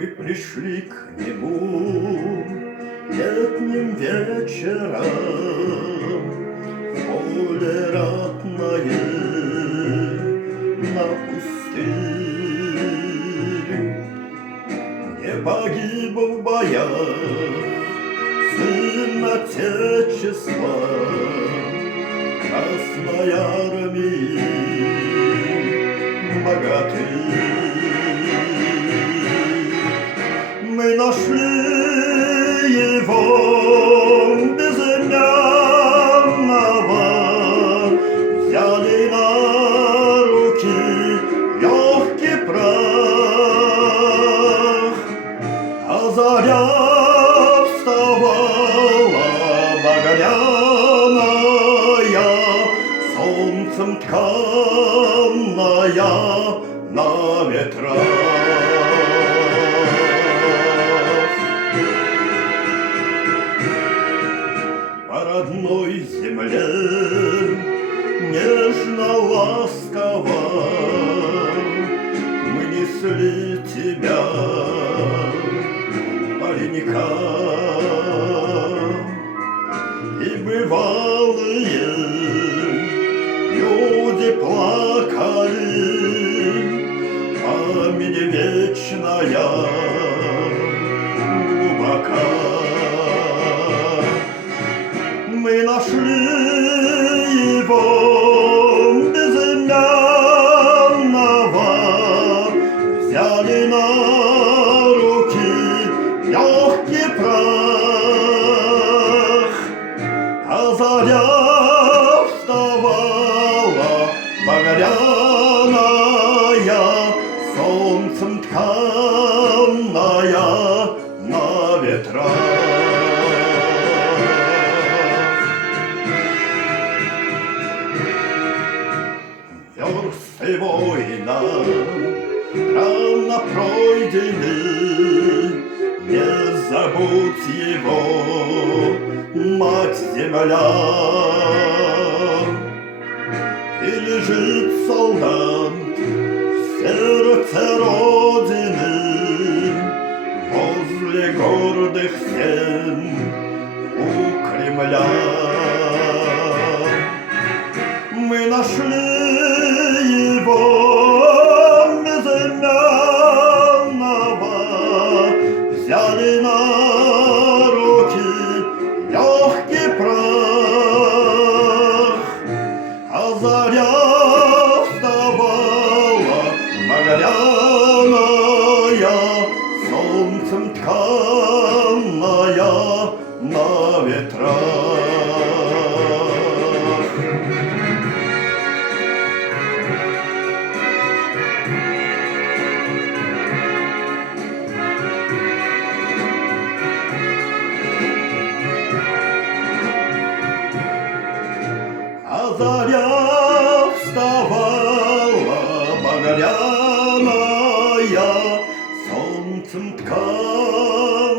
Мы пришли к нему летним вечером в поле ратное на пустырь. Не погиб в боях сын Отечества Красной Армии богатырь. Мы нашли его безымянного, взяли на руки легкий прах, а заря вставала багряная, солнцем тканная на ветрах. По родной земле нежно-ласково мы несли тебя, паренька, и бывалые люди плакали, память вечная глубока. Мы нашли его безымянного, взяли на руки легкий прах, а заря вставала багряная, солнцем тканная на ветрах. Версты война рано пройдены, не забудь его, мать-земля. И лежит солдат в сердце Родины возле гордых стен у Кремля. Мы нашли его безымянного, взяли на руки легкий прах, а заря вставала багряная, солнцем тканная на ветрах. Заря вставала багряная, солнцем тканная